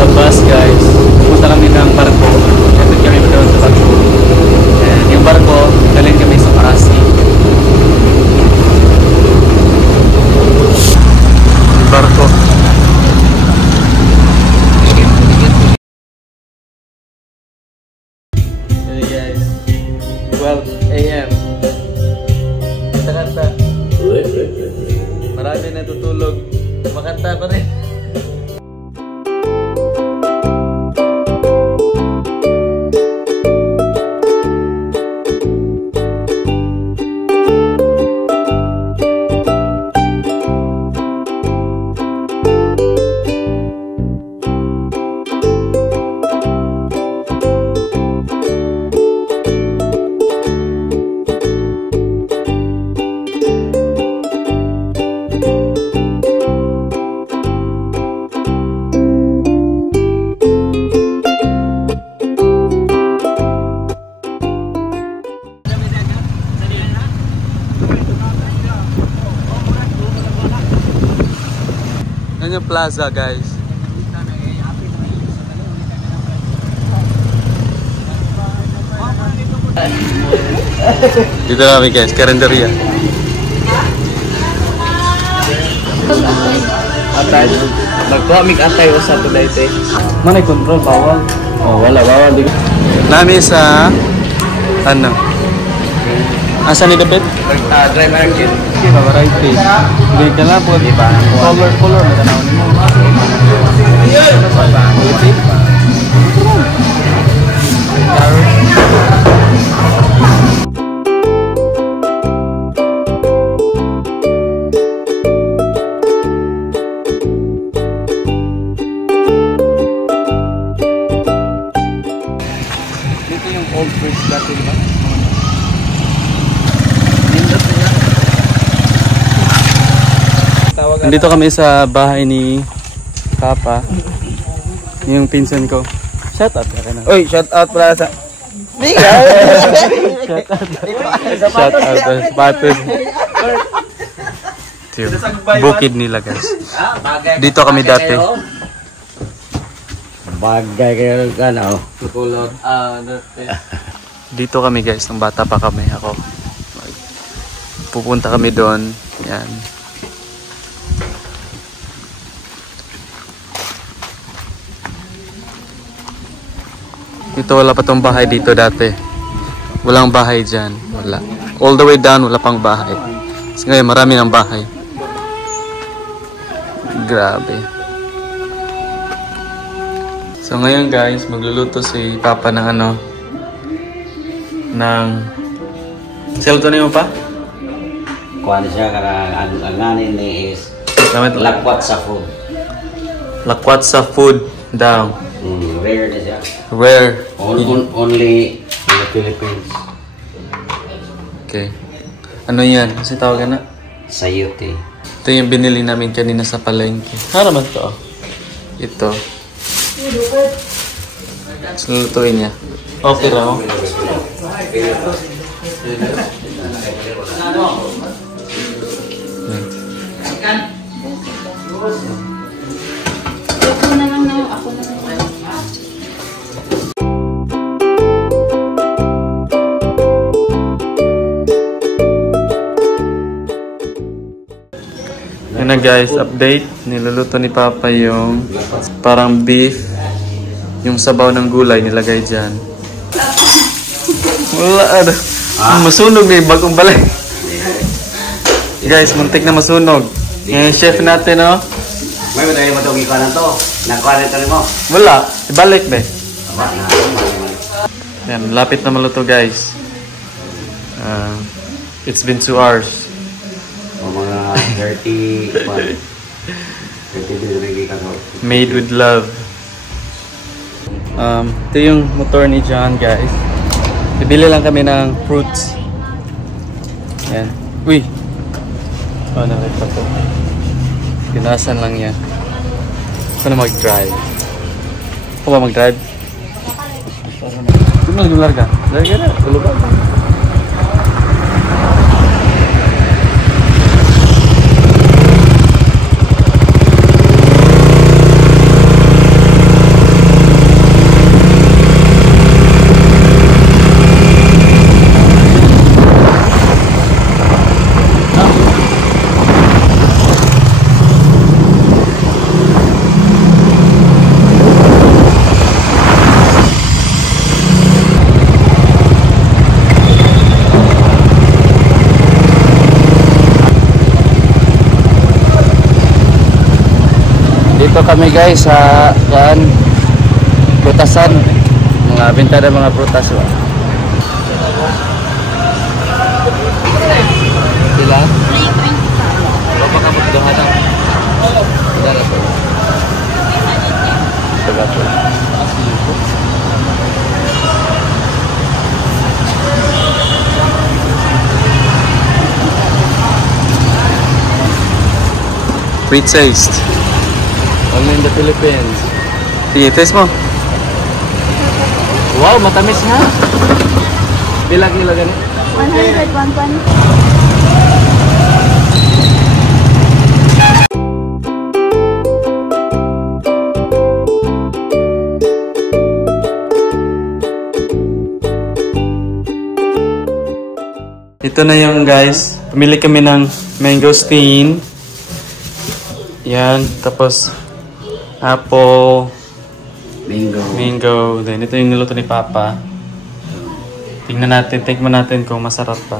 sa bus guys. Punta kami ng barko. Ito kami doon sa barko. And yung barko, galing kami sa Pasig. Barko. Hey guys, 12 AM. Kanta-kanta. Marami natutulog. Makanta pa rin. Yan yung plaza guys. Dito kami guys, karinderya. Atay. Nagkuha atay sa tulay te. Mana control bawal? Oh, wala bawal dito. Nami sa ano? Asa ni David? Dry market. Okay, variety. Hindi ka lang po. Color na tanaw ni mo. Dito yung old bridge dati, di ba? Nandito kami sa bahay ni Papa. Yung pinsan ko. Shout out ka na. Uy, shout out pala sa... Shout out. Shout out sa sapatos. Bukid nila guys. Dito kami dati. Bagay kayo ka na oh. Dito kami guys, nung bata pa kami. Ako. Pupunta kami doon. Yan. Dito wala pa tong bahay dito dati. Walang bahay dyan. Wala. All the way down, wala pang bahay. Kasi ngayon, marami ng bahay. Grabe. So ngayon guys, magluluto si Papa ng ano, ng... Sel to niyo pa? Kuhan siya karang ang nganin ni is lakwat sa food. Lakwat sa food daw. Rare na siya. Rare. Only in the Philippines. Okay. Ano yan? Kasi tawagan na? Sayote. Ito yung binili namin kanina sa palengke. Ano naman ito? Ito. Lutuin niya. Okay raw. Yan na guys, update. Niluluto ni Papa yung parang beef. Yung sabaw ng gulay nilagay dyan. Wala ano. Masunog na yung bagong balay. Guys, muntik na masunog. Yung chef natin, oh. May matay mo itong ikaw na to. Nakuha na ito mo. Wala. Ibalik ba? Yan, lapit na maluto guys. It's been 2 hours. O mga 30 Made with love. Ito yung motor ni John guys. Bibili lang kami ng fruits. Yan. Uy! Oh, nakita po. Pinasan lang yan. Ako na mag-drive. Ako ba mag-drive? Ito na yung larga. Larga na. Tulog ka. Dito kami guys sa prutasan. Mga benta ng mga prutas ba. Sila? Berapa kamu doha na? Tidak ada. Berapa? Sweet taste. Only in the Philippines. Sige, taste mo. Wow, matamis ha. Pila kilo gani? 100, 120. Ito na yung guys. Pumili kami ng mangosteen. Yan, tapos apple, mango. Then ito yung niluto ni Papa. Tingnan natin kung masarap pa.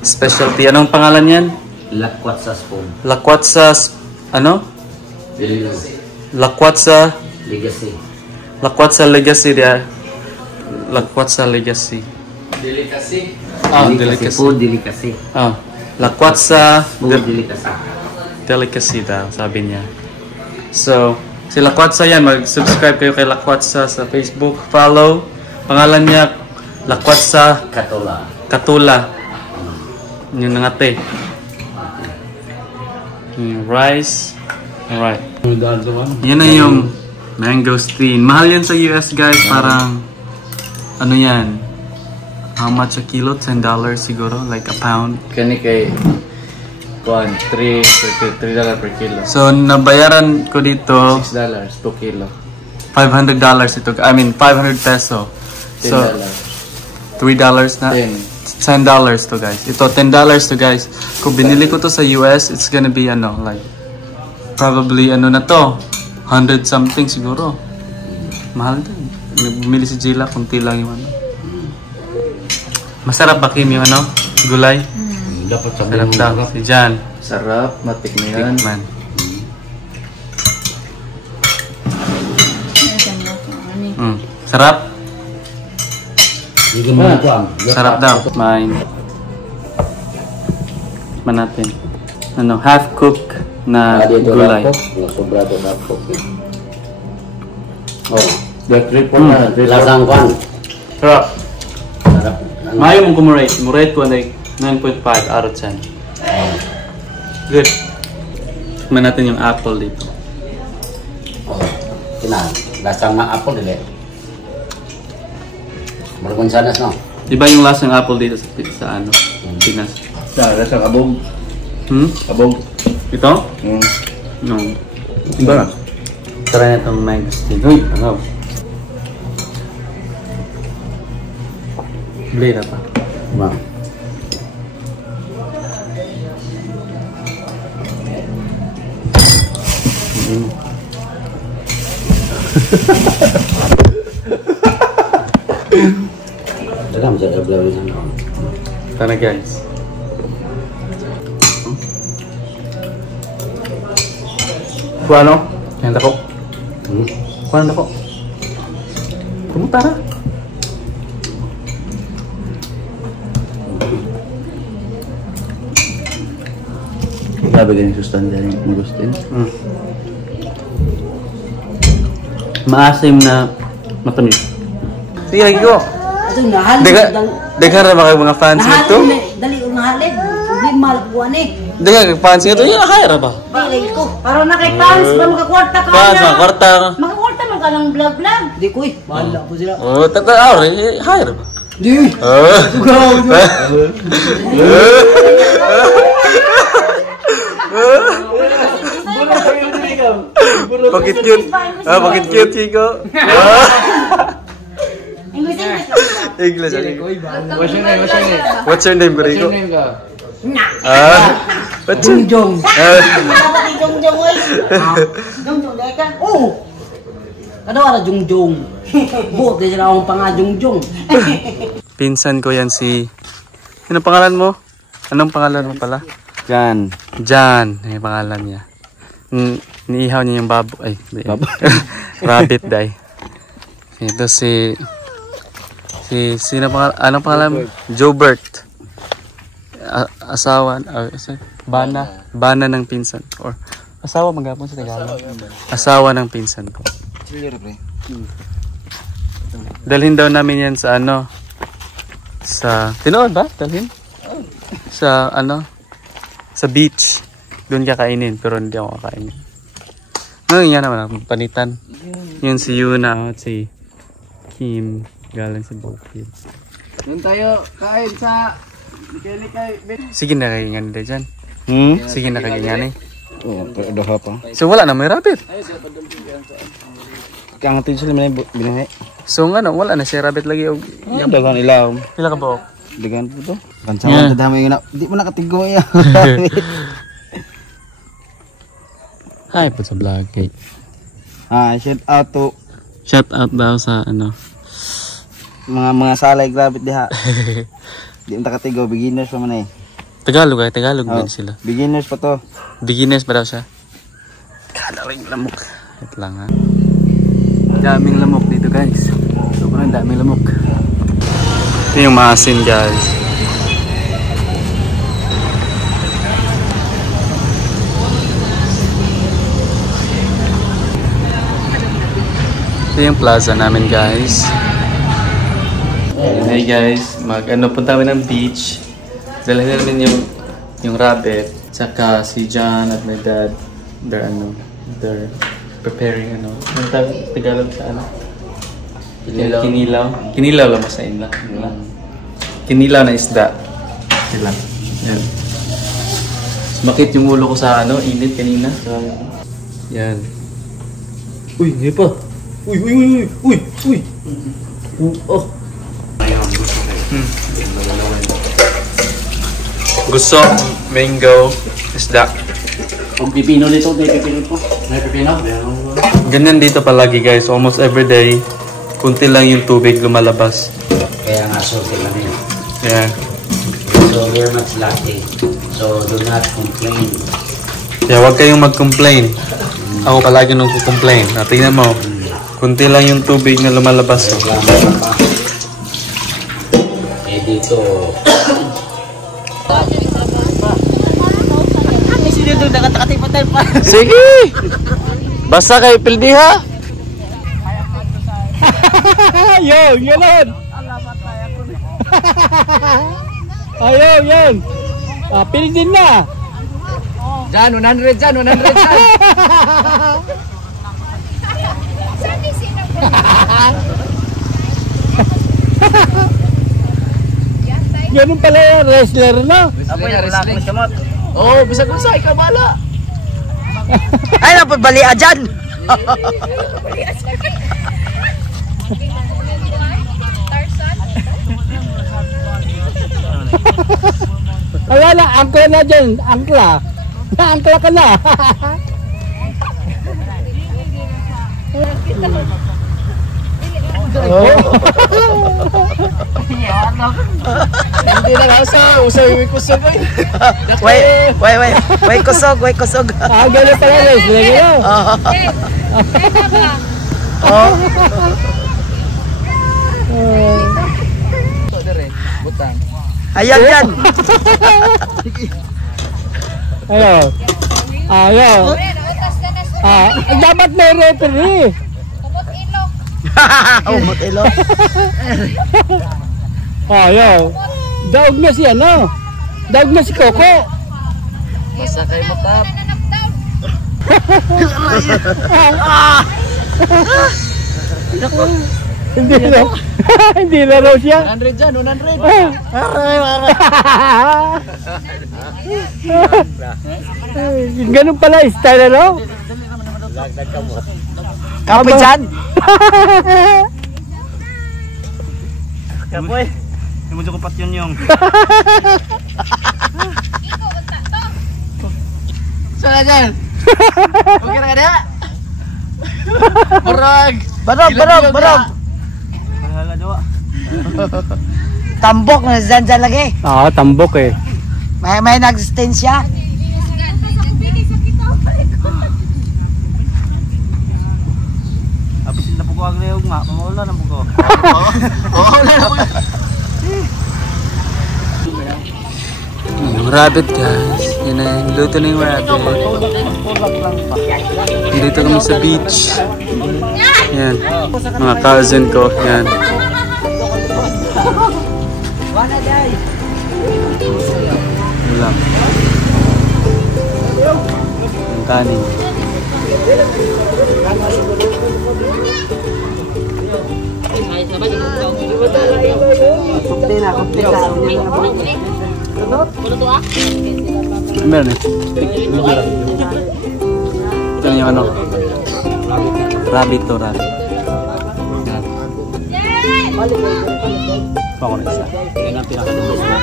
Specialty. Anong pangalan yan? Lakwat sa spoon. Lakwat sa ano? Lakwat sa Legacy. Lakwat sa legacy dia. Lakwat sa legacy. Delicacy. Ah, delicacy. Food delicacy. Ah, lakwat sa Food delicacy. delicacy daw, sabi niya. So, si Lakwatsa yan, mag-subscribe kayo kay Lakwatsa sa Facebook, follow. Pangalan niya, Lakwatsa Katula. Katula. Yung nangate. Yung rice. Alright. Yan na yung mangosteen. Mahal yan sa US guys, parang, ano yan? How much a kilo? $10 siguro? Like a pound? Kani kay $3 per kilo. So, nabayaran ko dito $6, 2 kilo. $500 ito. I mean, 500 peso. So, $10. $3 na? $10 to guys. Ito, $10 to guys. Kung binili ko to sa US, it's gonna be ano, like, probably ano na to, 100 something siguro. Mahal din. Bumili si Jila, kunti lang yung ano. Masarap ba Kim yung ano? Gulay? Dapat Sarap daw. Si Jan. Sarap, matik na yan. Tikman. Sarap? Hindi mo ito ang. Sarap daw. Mine. Tikman natin. Ano, half cook na gulay. Sobrado na po. Oh, the triple na. Lasang kwan. Sarap. Sarap. Mayo mong kumurate. Murate ko like 9.5 out of 10. Good. Tikman natin yung apple dito. Oh, kinan. Lasang na apple dili. Marunong sanas no. Iba yung lasang apple dito sa ano? Pinas. Sa kabog. Kabog. Ito? No. Iba na. Try na itong mangosteen. Uy, ano? Blade na pa. Ma'am. Dalam saya belajar di sana. Tara guys. Kuha ano? Yan ako. Kuha na ako. Kumutara. Grabe ganyan sustansya yung mangosteen. Maasim na matamis. Sige, go. Ito nahalid. Deka na ba kayo mga fans nito? Dali ko nahalid. Hindi malkuan eh. Deka kay fans nito. Yung nakaya ba? Dili ko. Para na kay fans ba magkakwarta ka Fans, na? mga kwarta. Magkakwarta man ka ng vlog-vlog. Di ko eh. Bahala po sila. Oh, tata hire ba? Di. Bakit cute? Bakit cute, Chico? English. English. What's your name? What's your name, Rico? Jungjong. Dapat Jungjong oy. Jungjong dai kan. Oh. Kada wala Jungjong. Buot di sila akong panga Jungjong. Pinsan ko yan si... Ano pangalan mo? Anong pangalan mo pala? Jan. Jan. Yung pangalan niya. Niihaw niya yung baboy. Ay, rabbit day. Ito sino anong pangalan? Jobert. Asawa Bana ng pinsan or asawa magapon sa Tagalog. Asawa ng pinsan ko. Dalhin daw namin yan sa tinood ba? Dalhin? Sa sa beach. Doon kakainin pero hindi ako kakainin. Yan naman panitan. Yun si Yuna at si Kim galing sa Bukid. Doon tayo kain sa Sige na kagingan nila dyan. Sige na kagingan eh. Oo, doha pa. So wala na may rabbit. Kaya nga sila may binahe. So wala na siya rabbit lagi. Dagan ilaw. Pila ka po? Dagan po to. Kansawan dadamay yun. Di mo nakatigo yan. Hi po sa vlog kay. Shout out daw sa mga salay grabe diha. Di mo nakatigo, beginners pa man eh. Tagalog din sila. Beginners pa to. Beginners pa daw siya. Kalaring lamok. Ito lang ha. Daming lamok dito guys. Sobrang daming lamok. Ito yung maasin guys. Ito yung plaza namin guys. Hey guys, punta kami ng beach. Dalhin namin yung rabbit. Tsaka si John at my dad, they're preparing Tagalog sa Kinilaw. Kinilaw lang sa inla. Kinilaw na isda. Sila. Yan. Makit yung ulo ko sa init kanina. Yan. Uy, hindi pa. Uy. Oh. Gusto, mango, isda. Kung pipino dito, may pipino po. May pipino? Ganyan dito palagi guys, almost every day. Kunti lang yung tubig lumalabas. Kaya nga salty lang yun. Yeah. So we're much lucky. So do not complain. Yeah, huwag kayong mag-complain. Ako palagi nung kukomplain. Tingnan mo, kunti lang yung tubig na lumalabas. Dito. Sige! Basta kay Pildiha! Yun! Ayun! Pildin na! Jan, 100 Jan! Ganun pala yung wrestler na. Wrestling. Oh, bisag mo sa ikaw bala. Ay, napabalian dyan! Wala, angkla na dyan. Angkla ka na. Hindi na lang usay kusog ay. Way kusog. Ganun pala wrestler na. Butang. Ayan yan! Ayaw. Dapat may referee. Umot ilok. Ayaw. Daog na si Daog na si Coco. Basta kay matap. Hindi na raw siya. 100 Jan, 100. Ganun pala style Kapoy dyan! Kapoy. Hindi mo dyan kupat yun yung. Saan dyan? Okay na ka na? Barog! Tambok na dyan lagi. Tambok eh. May nag-stain siya. Kapisin na po ko agre yung nga. Mamawala na po ko. Mamawala na po ko. Rabbit guys. Yan na. Luto na yung rabbit. Dito kami sa beach. Yan. Mga cousin ko. Yan. Wala. Ang kanin. Meron eh. Ito yung ano. Rabbit to rabbit. Ako na isa. Yan ang pinakadulos na.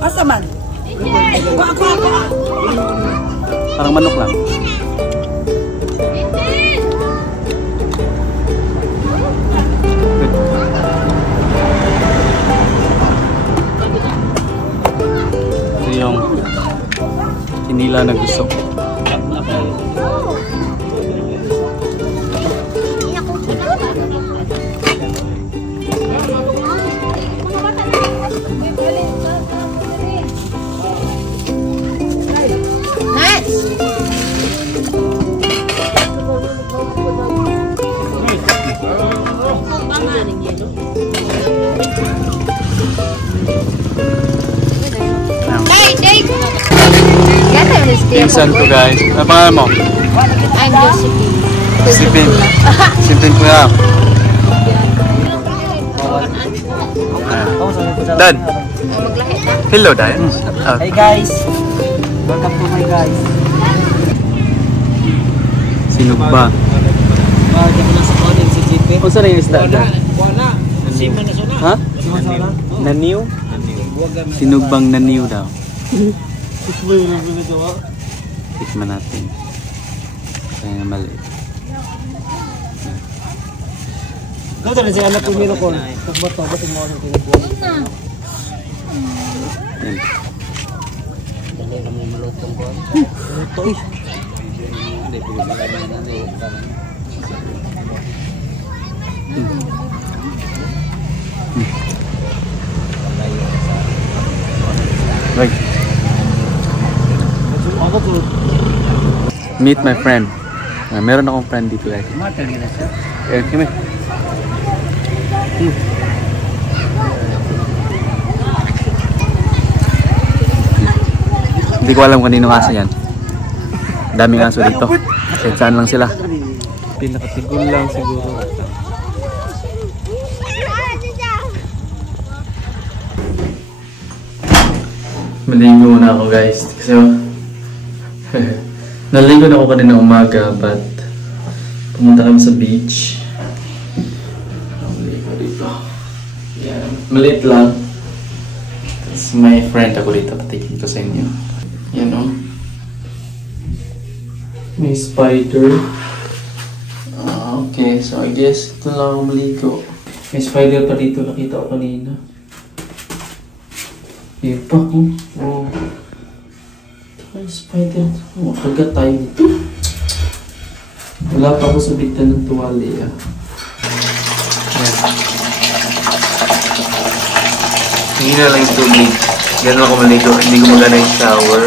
Asa man? Parang manok lang. Ito yung kinila na gusto. Pinsan ko guys. Ano pangalan mo? I'm Josephine. Sipin. Sipin ko na. Dan. Maglahit na. Hello Dan. Hey guys. Welcome to my guys. Sinug ba? Hindi ko na sa college si JP. Kung saan yung isda? Wala. Sima na suna. Ha? Naniw? Sinugbang naniw daw. Tikman natin. Kaya maliit. Ito na siya anak ko nilo ko. Pagbato ba mo ang tinigwan. Yan. Dali na mo malutong ko. Luto eh. Right. Meet my friend. Meron akong friend dito guys. Come here. Hindi ko alam kanino aso yan. Daming aso dito. Saan lang sila. Pinakatigol lang siguro. Maligo muna ako guys. Kasi naligo na ako kanina umaga but pumunta kami sa beach. Maligo dito. Yan. Maliit lang. Tapos may friend ako dito. Patikin ko sa inyo. Yan o. May spider. Okay, so I guess ito lang ako maligo. May spider pa dito. Nakita ko kanina. Yan pa oh. Oh. Ay, spider. Oh, kagat tayo dito. Wala pa ako sa bigtan ng tuwali ah. Yan. Hindi na lang yung tubig. Ganun ako maligo. Hindi ko magana yung shower.